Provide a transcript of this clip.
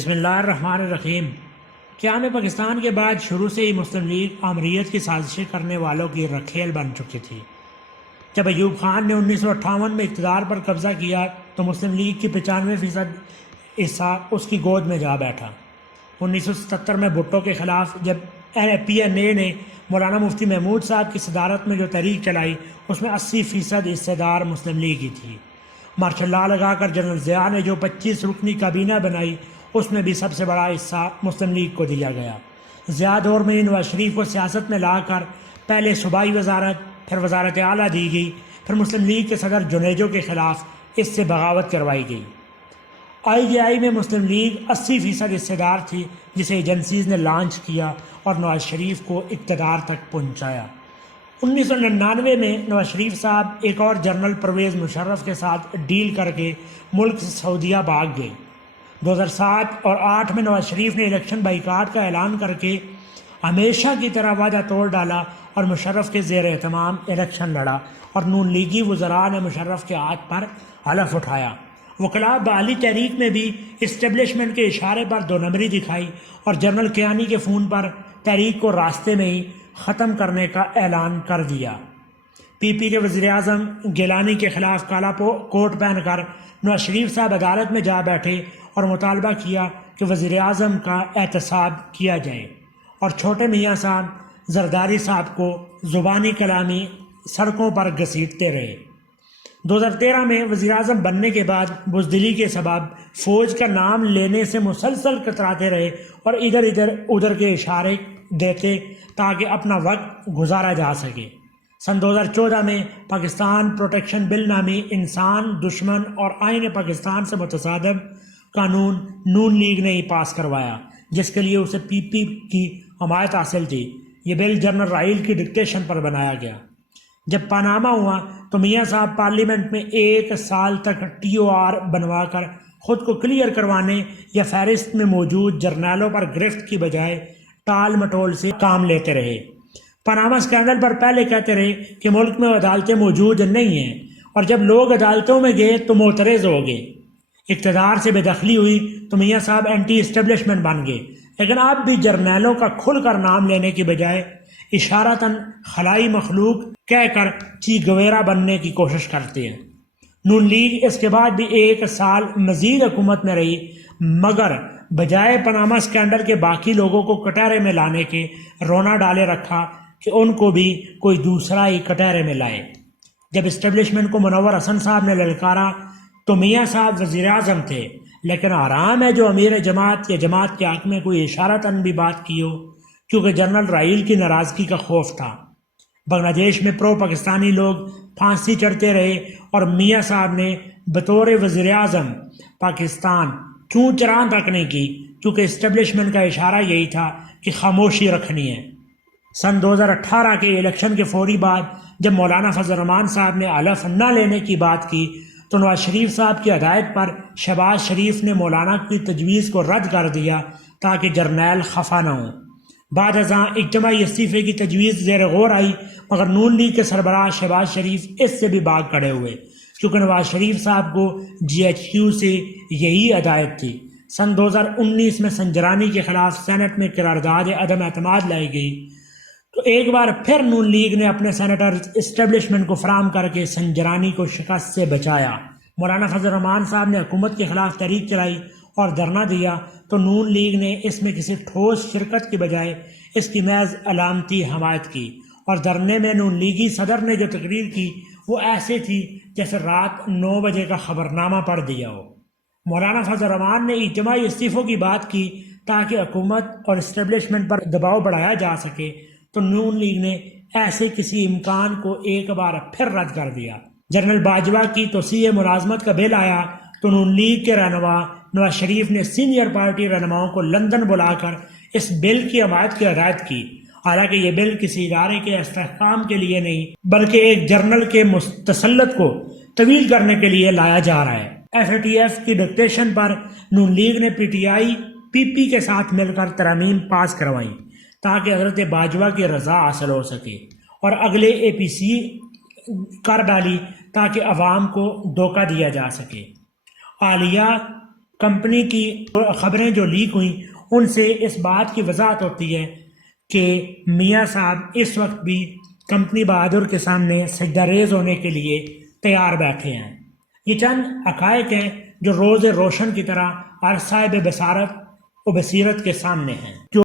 بسم اللہ الرحمن الرحیم۔ قیام پاکستان کے بعد شروع سے ہی مسلم لیگ آمریت کی سازشیں کرنے والوں کی رکھیل بن چکی تھی۔ جب ایوب خان نے 1958 میں اقتدار پر قبضہ کیا تو مسلم لیگ کی 95% حصہ اس کی گود میں جا بیٹھا۔ 1977 میں بھٹو کے خلاف جب PNA نے مولانا مفتی محمود صاحب کی صدارت میں جو تحریک چلائی اس میں 80% حصہ دار مسلم لیگ ہی تھی۔ مارشل لا لگا کر جنرل ضیاء نے جو 25 رکنی کابینہ بنائی اس میں بھی سب سے بڑا حصہ مسلم لیگ کو دیا گیا۔ ضیاء دور میں نواز شریف کو سیاست میں لا کر پہلے صوبائی وزارت پھر وزارت اعلیٰ دی گئی، پھر مسلم لیگ کے صدر جنیجو کے خلاف اس سے بغاوت کروائی گئی۔ IJI میں مسلم لیگ 80% حصہ دار تھی جسے ایجنسیز نے لانچ کیا اور نواز شریف کو اقتدار تک پہنچایا۔ 1999 میں نواز شریف صاحب ایک اور جنرل پرویز مشرف کے ساتھ ڈیل کر کے ملک سے سعودیہ بھاگ گئے۔ 2007 اور 2008 میں نواز شریف نے الیکشن بائیکاٹ کا اعلان کر کے ہمیشہ کی طرح وعدہ توڑ ڈالا اور مشرف کے زیر اہتمام الیکشن لڑا اور نون لیگی وزراء نے مشرف کے ہاتھ پر حلف اٹھایا۔ وکلاء بحالی تحریک میں بھی اسٹیبلشمنٹ کے اشارے پر دو نمبری دکھائی اور جنرل کیانی کے فون پر تحریک کو راستے میں ہی ختم کرنے کا اعلان کر دیا۔ PP کے وزیراعظم گیلانی کے خلاف کالا کوٹ پہن کر نواز شریف صاحب عدالت میں جا بیٹھے اور مطالبہ کیا کہ وزیراعظم کا احتساب کیا جائے، اور چھوٹے میاں صاحب زرداری صاحب کو زبانی کلامی سڑکوں پر گھسیٹتے رہے۔ 2013 میں وزیراعظم بننے کے بعد بزدلی کے سبب فوج کا نام لینے سے مسلسل کتراتے رہے اور ادھر کے اشارے دیتے تاکہ اپنا وقت گزارا جا سکے۔ سن 2014 میں پاکستان پروٹیکشن بل نامی انسان دشمن اور آئین پاکستان سے متصادم قانون نون لیگ نے ہی پاس کروایا، جس کے لیے اسے PP کی حمایت حاصل تھی۔ یہ بل جنرل رائل کی ڈکٹیشن پر بنایا گیا۔ جب پاناما ہوا تو میاں صاحب پارلیمنٹ میں 1 سال تک TOR بنوا کر خود کو کلیئر کروانے یا فہرست میں موجود جرنیلوں پر گرفت کی بجائے ٹال مٹول سے کام لیتے رہے۔ پاناما اسکینڈل پر پہلے کہتے رہے کہ ملک میں عدالتیں موجود نہیں ہیں، اور جب لوگ عدالتوں میں گئے تو معترض ہو گئے۔ اقتدار سے بے دخلی ہوئی تو میاں صاحب اینٹی اسٹیبلشمنٹ بن گئے، لیکن اب بھی جرنیلوں کا کھل کر نام لینے کی بجائے اشارتاً خلائی مخلوق کہہ کر چی گویرا بننے کی کوشش کرتے ہیں۔ نون لیگ اس کے بعد بھی 1 سال مزید حکومت میں رہی، مگر بجائے پاناما اسکینڈل کے باقی لوگوں کو کٹہرے میں لانے کے رونا ڈالے رکھا کہ ان کو بھی کوئی دوسرا ہی کٹہرے میں لائے۔ جب اسٹیبلشمنٹ کو منور حسن صاحب نے للکارا تو میاں صاحب وزیر اعظم تھے، لیکن آرام ہے جو امیر جماعت یا جماعت کے حق میں کوئی اشارتاً بھی بات کی ہو، کیونکہ جنرل رائل کی ناراضگی کا خوف تھا۔ بنگلہ دیش میں پرو پاکستانی لوگ پھانسی چڑھتے رہے اور میاں صاحب نے بطور وزیر اعظم پاکستان چوں چراں تک نہیں کی، کیونکہ اسٹیبلشمنٹ کا اشارہ یہی تھا کہ خاموشی رکھنی ہے۔ سن 2018 کے الیکشن کے فوری بعد جب مولانا فضل الرحمان صاحب نے حلف نہ لینے کی بات کی تو نواز شریف صاحب کی ہدایت پر شہباز شریف نے مولانا کی تجویز کو رد کر دیا تاکہ جرنیل خفا نہ ہوں۔ بعد ازاں اجتماعی استعفے کی تجویز زیر غور آئی، مگر نون لیگ کے سربراہ شہباز شریف اس سے بھی باگ کھڑے ہوئے، کیونکہ نواز شریف صاحب کو GHQ سے یہی ہدایت تھی۔ سن 2019 میں سنجرانی کے خلاف سینٹ میں قرارداد عدم اعتماد لائی گئی تو ایک بار پھر نون لیگ نے اپنے سینیٹر اسٹیبلشمنٹ کو فراہم کر کے سنجرانی کو شکست سے بچایا۔ مولانا فضل الرحمان صاحب نے حکومت کے خلاف تحریک چلائی اور دھرنا دیا تو نون لیگ نے اس میں کسی ٹھوس شرکت کی بجائے اس کی محض علامتی حمایت کی، اور دھرنے میں نون لیگی صدر نے جو تقریر کی وہ ایسے تھی جیسے رات 9 بجے کا خبرنامہ پڑھ دیا ہو۔ مولانا فضل الرحمان نے اجتماعی استعفوں کی بات کی تاکہ حکومت اور اسٹیبلشمنٹ پر دباؤ بڑھایا جا سکے، تو نون لیگ نے ایسے کسی امکان کو ایک بار پھر رد کر دیا۔ جنرل باجوہ کی توسیع ملازمت کا بل آیا تو نون لیگ کے رہنما نواز شریف نے سینئر پارٹی رہنماؤں کو لندن بلا کر اس بل کی حمایت کی ہدایت کی، حالانکہ یہ بل کسی ادارے کے استحکام کے لیے نہیں بلکہ ایک جرنل کے تسلط کو طویل کرنے کے لیے لایا جا رہا ہے۔ FATF کی ڈکٹیشن پر نون لیگ نے PTI PP کے ساتھ مل کر ترامیم پاس کروائیں تاکہ حضرت باجوہ کی رضا حاصل ہو سکے، اور اگلے APC کر ڈالی تاکہ عوام کو دھوکہ دیا جا سکے۔ عالیہ کمپنی کی خبریں جو لیک ہوئیں ان سے اس بات کی وضاحت ہوتی ہے کہ میاں صاحب اس وقت بھی کمپنی بہادر کے سامنے سجدہ ریز ہونے کے لیے تیار بیٹھے ہیں۔ یہ چند حقائق ہیں جو روز روشن کی طرح ہر صاحب بصارت و بصیرت کے سامنے ہیں۔